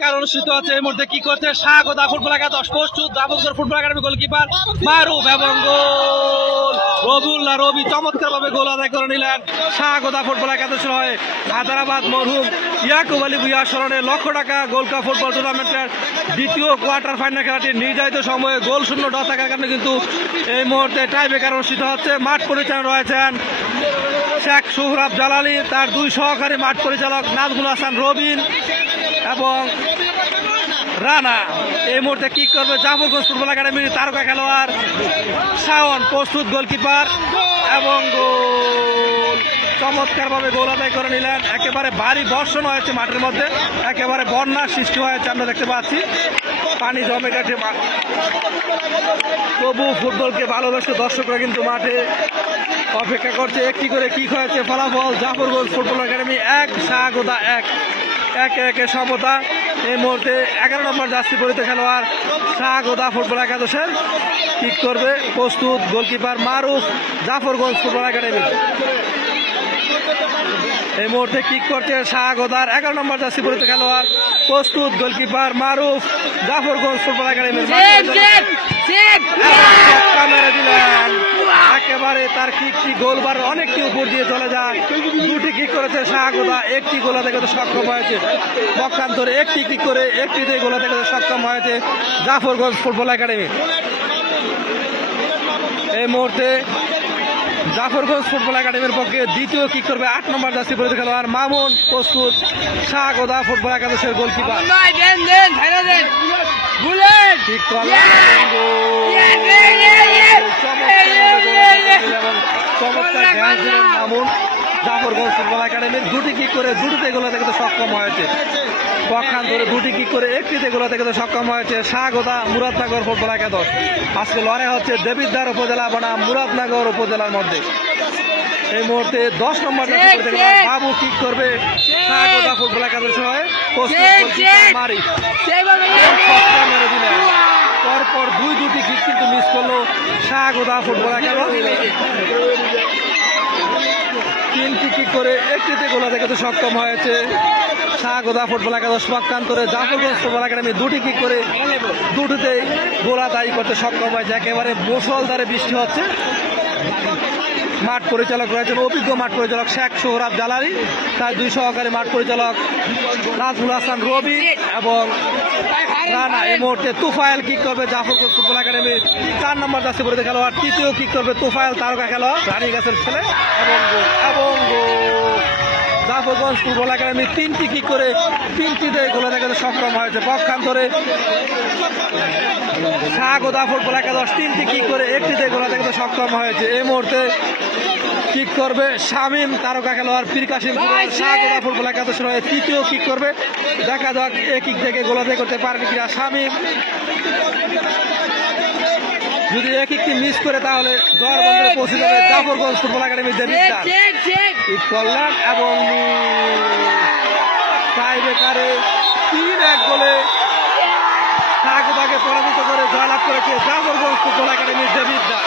কারণ অনুষ্ঠিত আছে এর মধ্যে কি করছে? স্বাগতা ফুটবল একাদশ দশ প্রস্তুত দাবুকর ফুটবল একাডেমি গোলকিপার মারুফ এবং গোল। রবুল্লাহ রবি চমৎকার ভাবে গোল আদায় করে নিলেন। স্বাগতা ফুটবল একাদশ হয়ে হায়দ্রাবাদ মরহুম ইয়াকুব আলী ভুইয়া স্মরণে লক্ষ টাকা গোল্ড কাপ ফুটবল টুর্নামেন্টের দ্বিতীয় কোয়ার্টার ফাইনাল খেলাটি নির্ধারিত সময়ে গোল শূন্য ড্র থাকার কারণে কিন্তু এই মুহূর্তে টাই বেকার অনুষ্ঠিত হচ্ছে। মাঠ পরিচালনা রয়েছেন শেখ সোহরাব জালালি, তার দুই সহকারী মাঠ পরিচালক নাজমুল হাসান রবিন এবং রানা। এই মুহূর্তে কিক করবে জাফরগঞ্জ ফুটবল একাডেমির তারকা খেলোয়াড় শাওন প্রস্তুত গোলকিপার এবং চমৎকারভাবে গোল আদায় করে নিলেন। একেবারে ভারী বর্ষণ হয়েছে মাঠের মধ্যে। একেবারে বন্যার সৃষ্টি হয়েছে আমরা দেখতে পাচ্ছি। পানি জমে গেছে তবু ফুটবলকে ভালোবেসে দর্শকরা কিন্তু মাঠে। অপেক্ষা করছে একটি করে কি হয়েছে? ফলাফল জাফরগঞ্জ ফুটবল একাডেমি এক সাগোদা এক। একে একে সমতা। এই মুহূর্তে এগারো নম্বর জার্সি পরিত খেলোয়াড় সাগোদা ফুটবল একাদশের কিক করবে প্রস্তুত goalkeeper Maruf Zafarganj football academy. এই মুহূর্তে কিক করছে শাহগোদার এগারো নম্বর জার্সি পরিত খেলোয়াড় প্রস্তুত goalkeeper Maruf Zafarganj football academy ছক্কা দিলেন। তার কিকটি গোলবার অনেকটি উপর দিয়ে চলে যায়। দুটি কিক করেছে শাহগোদা একটি গোলা থেকে সক্ষম হয়েছে। পক্ষান্তরে একটি কিক করে একটিতে গোলা থেকে সক্ষম হয়েছে জাফরগঞ্জ ফুটবল একাডেমি। এই মুহূর্তে জাফরগঞ্জ ফুটবল একাডেমির পক্ষে দ্বিতীয় কিক করবে আট নম্বর জার্সি পরিচিত খেলোয়াড় মামুন প্রস্তুত। শাহগোদা ফুটবল একাদশের গোলকিপার ঠিক করলেন এবং চমৎকার ধ্যান দিলেন মামুন জাফরগঞ্জ ফুটবল একাডেমির দুটি কিক করে দুটিতে গোলা থেকে সক্ষম হয়েছে। পক্ষান্তরে দুটি কিক করে একটিতে গোলা থেকে সক্ষম হয়েছে শাহগোদা মুরাদনগর ফুটবল একাদশ। আজকে লড়াই হচ্ছে দেবিদ্বার উপজেলা বনাম মুরাদনগর উপজেলার মধ্যে। এই মুহূর্তে দশ নম্বর বাবু কিক করবে শাহগোদা ফুটবল একাদশ হয়ে মারি। পরপর দুই দুটি কিক কিন্তু মিস করল শাহগোদা ফুটবল একাদশ। তিনটি কিক করে একটিতে গোলা দেখাতে সক্ষম হয়েছে শাহগোদা ফুটবল একাদশ পক্ষান্তরে জাফরগঞ্জ ফুটবল একাডেমি দুটি কিক করে দুটিতেই গোলা দায়ী করতে সক্ষম হয়েছে। একেবারে মুসলধারে বৃষ্টি হচ্ছে। মাঠ পরিচালক রয়েছেন অভিজ্ঞ মাঠ পরিচালক শেখ সোহরাব জালালি, তার দুই সহকারী মাঠ পরিচালক নাজমুল হাসান রবি এবং রানা এই মুহূর্তে তুফাইল কিক করবে জাফরগঞ্জ ফুটবল একাডেমির চার নম্বর জার্সি পরিতে খেলোয়াড়, তৃতীয় কিক করবে তুফাইল তারকা খেলোয়াড়, রানী গাছের ছেলে এবং এবং জাফরগঞ্জ ফুটবল একাডেমি তিনটি কিক করে তিনটিতে গোলে দেখাতে সক্ষম হয়েছে পক্ষান্তরে। স্বাগতা ফুটবল একাদশ তিনটি কি করে একটিতে গোলা দেখাতে সক্ষম হয়েছে। এই মুহূর্তে কিক করবে শামিম তারকা খেলোয়াড় পীর কাশিম স্বাগতা ফুটবল একাদশ রয়ে তৃতীয় কিক করবে। দেখা যাক এ কিক থেকে গোলা দিয়ে করতে পারেন কিনা শামিম। যদি এক একটি মিস করে তাহলে বন্দরে পৌঁছে যাবে জাফরগঞ্জ ফুটবল একাডেমির কল্যাণ ঠিক এবং টাইব্রেকারে তিন এক গোলে সাগবাগে পরাজিত করে জয়লাভ করেছে জাফরগঞ্জ ফুটবল একাডেমির দেবিদ্দার